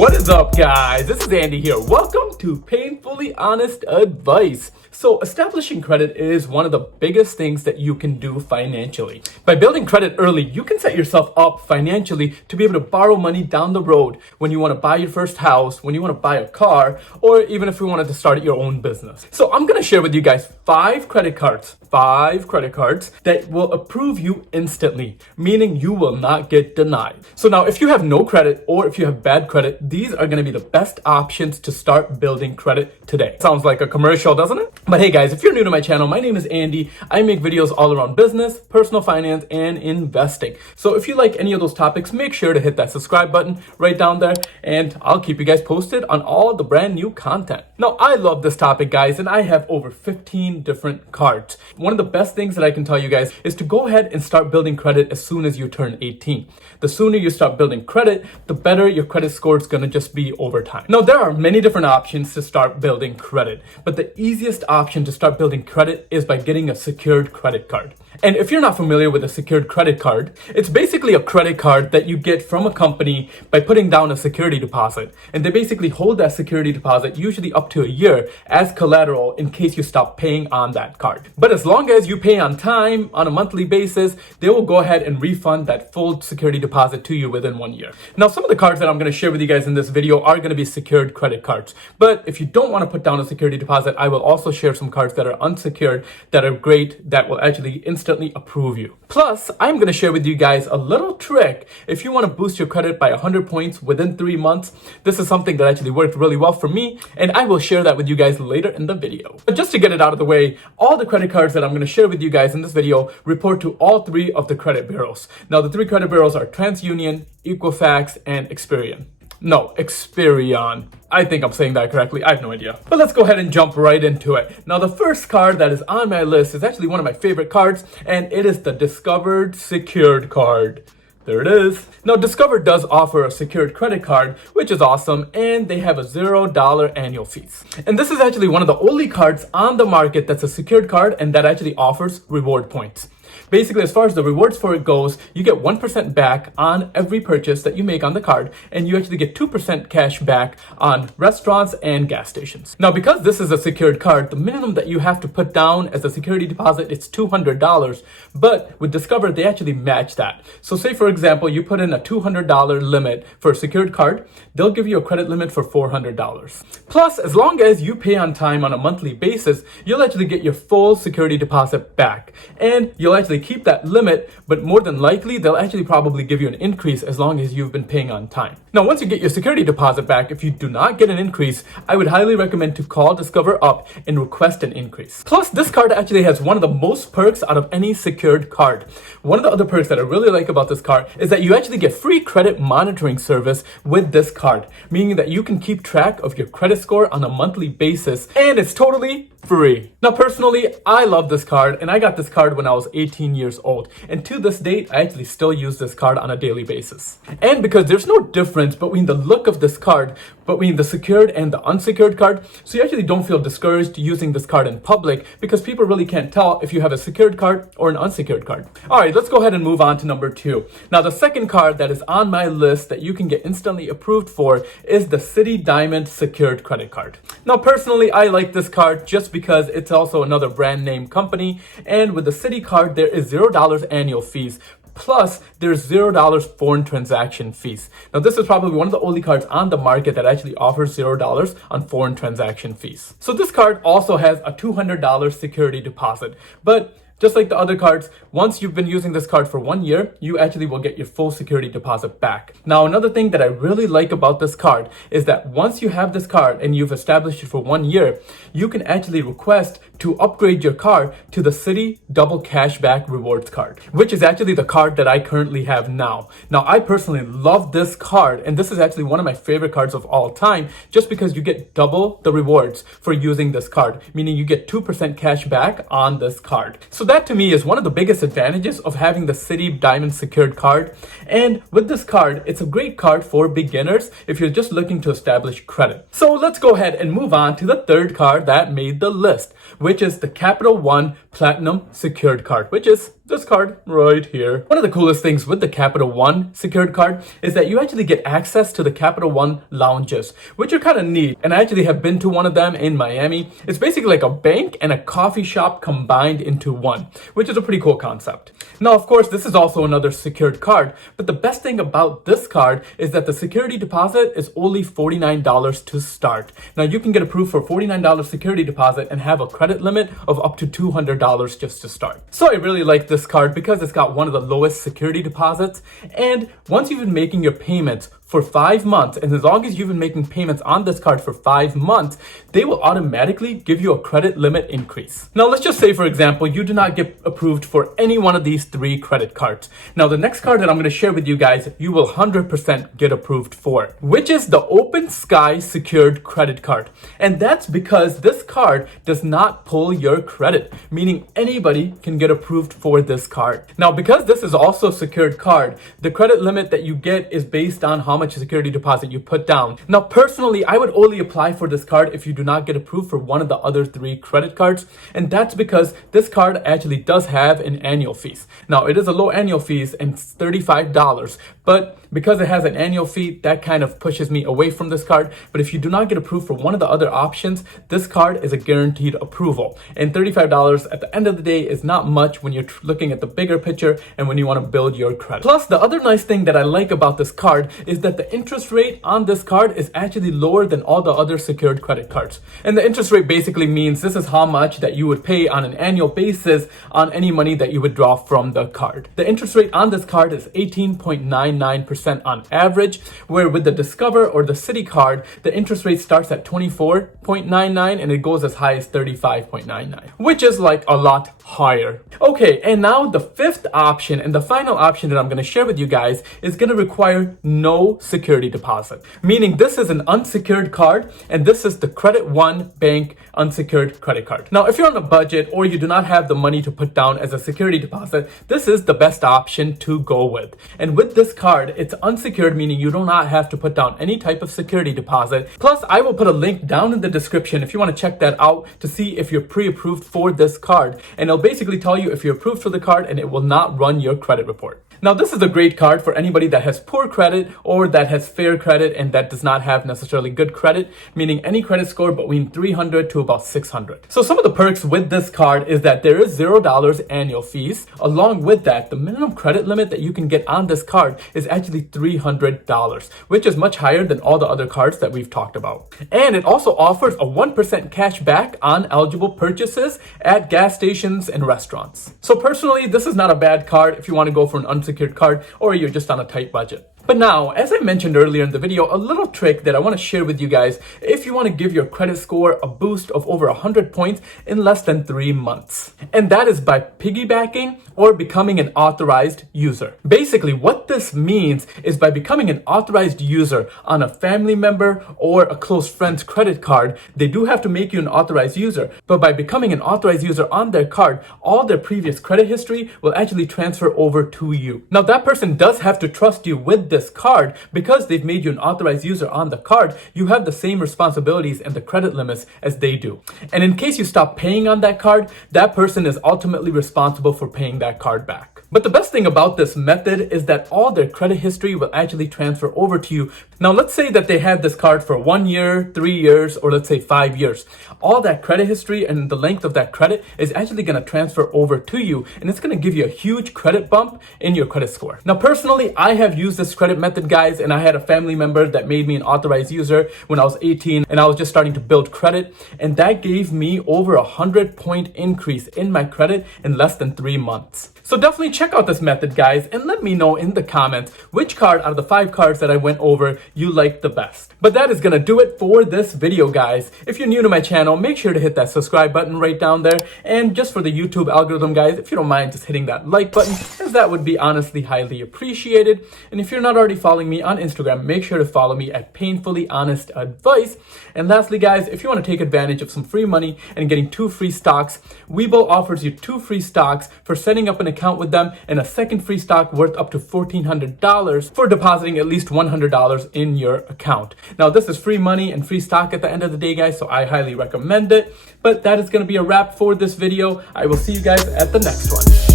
What is up, guys? This is Andy here. Welcome to Painfully Honest Advice. So establishing credit is one of the biggest things that you can do financially. By building credit early, you can set yourself up financially to be able to borrow money down the road when you want to buy your first house, when you want to buy a car, or even if you wanted to start your own business. So I'm going to share with you guys five credit cards that will approve you instantly, meaning you will not get denied. So now if you have no credit or if you have bad credit, these are going to be the best options to start building credit today. Sounds like a commercial, doesn't it? But hey guys, if you're new to my channel, my name is Andy. I make videos all around business, personal finance, and investing. So if you like any of those topics, make sure to hit that subscribe button right down there, and I'll keep you guys posted on all the brand new content. Now, I love this topic, guys, and I have over 15 different cards. One of the best things that I can tell you guys is to go ahead and start building credit as soon as you turn 18. The sooner you start building credit, the better your credit score is going to just be over time. Now, there are many different options to start building credit, but the easiest option to start building credit is by getting a secured credit card. And if you're not familiar with a secured credit card, it's basically a credit card that you get from a company by putting down a security deposit. And they basically hold that security deposit usually up to a year as collateral in case you stop paying on that card. But as long as you pay on time, on a monthly basis, they will go ahead and refund that full security deposit to you within 1 year. Now, some of the cards that I'm going to share with you guys in this video are going to be secured credit cards. But if you don't want to put down a security deposit, I will also share some cards that are unsecured that are great, that will actually instantly approve you. Plus, I'm going to share with you guys a little trick if you want to boost your credit by 100 points within 3 months. This is something that actually worked really well for me, and I will share that with you guys later in the video. But just to get it out of the way, all the credit cards that I'm going to share with you guys in this video report to all three of the credit bureaus. Now, the three credit bureaus are Transunion, Equifax, and Experian. No, Experian. I think I'm saying that correctly. I have no idea. But let's go ahead and jump right into it. Now, the first card that is on my list is actually one of my favorite cards, and it is the Discovered Secured card. There it is. Now, Discover does offer a secured credit card, which is awesome, and they have a $0 annual fees. And this is actually one of the only cards on the market that's a secured card and that actually offers reward points. Basically, as far as the rewards for it goes, you get 1% back on every purchase that you make on the card, and you actually get 2% cash back on restaurants and gas stations. Now, because this is a secured card, the minimum that you have to put down as a security deposit is $200, but with Discover, they actually match that. So say, for example, you put in a $200 limit for a secured card, they'll give you a credit limit for $400. Plus, as long as you pay on time on a monthly basis, you'll actually get your full security deposit back, and you'll actually keep that limit, but more than likely, they'll actually probably give you an increase as long as you've been paying on time. Now, once you get your security deposit back, if you do not get an increase, I would highly recommend to call Discover up and request an increase. Plus, this card actually has one of the most perks out of any secured card. One of the other perks that I really like about this card is that you actually get free credit monitoring service with this card, meaning that you can keep track of your credit score on a monthly basis, and it's totally free. Now, personally, I love this card, and I got this card when I was 18 years old. And to this date, I actually still use this card on a daily basis. And because there's no difference between the look of this card, between the secured and the unsecured card, so you actually don't feel discouraged using this card in public because people really can't tell if you have a secured card or an unsecured card. All right, let's go ahead and move on to number 2. Now, the second card that is on my list that you can get instantly approved for is the Citi Diamond Secured Credit Card. Now, personally, I like this card just because it's also another brand name company, and with the Citi card, there is $0 annual fees. Plus, there's $0 foreign transaction fees. Now, this is probably one of the only cards on the market that actually offers $0 on foreign transaction fees. So this card also has a $200 security deposit, but just like the other cards, once you've been using this card for 1 year, you actually will get your full security deposit back. Now, another thing that I really like about this card is that once you have this card and you've established it for 1 year, you can actually request to upgrade your card to the Citi Double Cashback Rewards card, which is actually the card that I currently have now. Now, I personally love this card, and this is actually one of my favorite cards of all time, just because you get double the rewards for using this card, meaning you get 2% cash back on this card. So that to me is one of the biggest advantages of having the Citi Diamond Secured card. And with this card, it's a great card for beginners if you're just looking to establish credit. So let's go ahead and move on to the third card that made the list, which is the Capital One Platinum Secured card, which is this card right here. One of the coolest things with the Capital One secured card is that you actually get access to the Capital One lounges, which are kind of neat. And I actually have been to one of them in Miami. It's basically like a bank and a coffee shop combined into one, which is a pretty cool concept. Now, of course, this is also another secured card, but the best thing about this card is that the security deposit is only $49 to start. Now, you can get approved for $49 security deposit and have a credit limit of up to $200 just to start. So I really like this card because it's got one of the lowest security deposits, and once you've been making your payments for 5 months, and as long as you've been making payments on this card for 5 months, they will automatically give you a credit limit increase. Now, let's just say, for example, you do not get approved for any one of these 3 credit cards. Now, the next card that I'm going to share with you guys, you will 100% get approved for, which is the OpenSky Secured credit card. And that's because this card does not pull your credit, meaning anybody can get approved for this card. Now, because this is also a secured card, the credit limit that you get is based on how much security deposit you put down. Now, personally, I would only apply for this card if you do not get approved for one of the other 3 credit cards, and that's because this card actually does have an annual fee. Now, it is a low annual fee and it's $35, but because it has an annual fee, that kind of pushes me away from this card. But if you do not get approved for one of the other options, this card is a guaranteed approval. And $35 at the end of the day is not much when you're looking at the bigger picture and when you want to build your credit. Plus, the other nice thing that I like about this card is that the interest rate on this card is actually lower than all the other secured credit cards. And the interest rate basically means this is how much that you would pay on an annual basis on any money that you would draw from the card. The interest rate on this card is 18.99% on average, where with the Discover or the Citi card, the interest rate starts at 24.99 and it goes as high as 35.99, which is like a lot higher. Okay, and now the 5th option and the final option that I'm going to share with you guys is going to require no security deposit, meaning this is an unsecured card, and this is the Credit One Bank unsecured credit card. Now, if you're on a budget or you do not have the money to put down as a security deposit, this is the best option to go with. And with this card, it's unsecured, meaning you do not have to put down any type of security deposit. Plus, I will put a link down in the description if you want to check that out to see if you're pre-approved for this card. And it'll basically tell you if you're approved for the card, and it will not run your credit report. Now, this is a great card for anybody that has poor credit or that has fair credit and that does not have necessarily good credit, meaning any credit score between 300 to about 600. So some of the perks with this card is that there is $0 annual fees. Along with that, the minimum credit limit that you can get on this card is actually $300, which is much higher than all the other cards that we've talked about. And it also offers a 1% cash back on eligible purchases at gas stations and restaurants. So personally, this is not a bad card if you want to go for an unsecured card or you're just on a tight budget. But now, as I mentioned earlier in the video, a little trick that I want to share with you guys if you want to give your credit score a boost of over 100 points in less than 3 months. And that is by piggybacking or becoming an authorized user. Basically, what this means is by becoming an authorized user on a family member or a close friend's credit card, they do have to make you an authorized user. But by becoming an authorized user on their card, all their previous credit history will actually transfer over to you. Now, that person does have to trust you with this card because they've made you an authorized user on the card. You have the same responsibilities and the credit limits as they do. And in case you stop paying on that card, that person is ultimately responsible for paying that card back. But the best thing about this method is that all their credit history will actually transfer over to you. Now, let's say that they had this card for 1 year, 3 years, or let's say 5 years. All that credit history and the length of that credit is actually going to transfer over to you, and it's going to give you a huge credit bump in your credit score. Now, personally, I have used this credit method, guys, and I had a family member that made me an authorized user when I was 18 and I was just starting to build credit, and that gave me over 100-point increase in my credit in less than 3 months. So definitely check out this method, guys, and let me know in the comments which card out of the 5 cards that I went over you liked the best. But that is gonna do it for this video, guys. If you're new to my channel, make sure to hit that subscribe button right down there. And just for the YouTube algorithm, guys, if you don't mind just hitting that like button, as that would be honestly highly appreciated. And if you're not already following me on Instagram, make sure to follow me at Painfully Honest Advice. And lastly, guys, if you want to take advantage of some free money and getting 2 free stocks, Webull offers you 2 free stocks for setting up an account with them and a second free stock worth up to $1,400 for depositing at least $100 in your account. Now, this is free money and free stock at the end of the day, guys, so I highly recommend it. But that is going to be a wrap for this video. I will see you guys at the next one.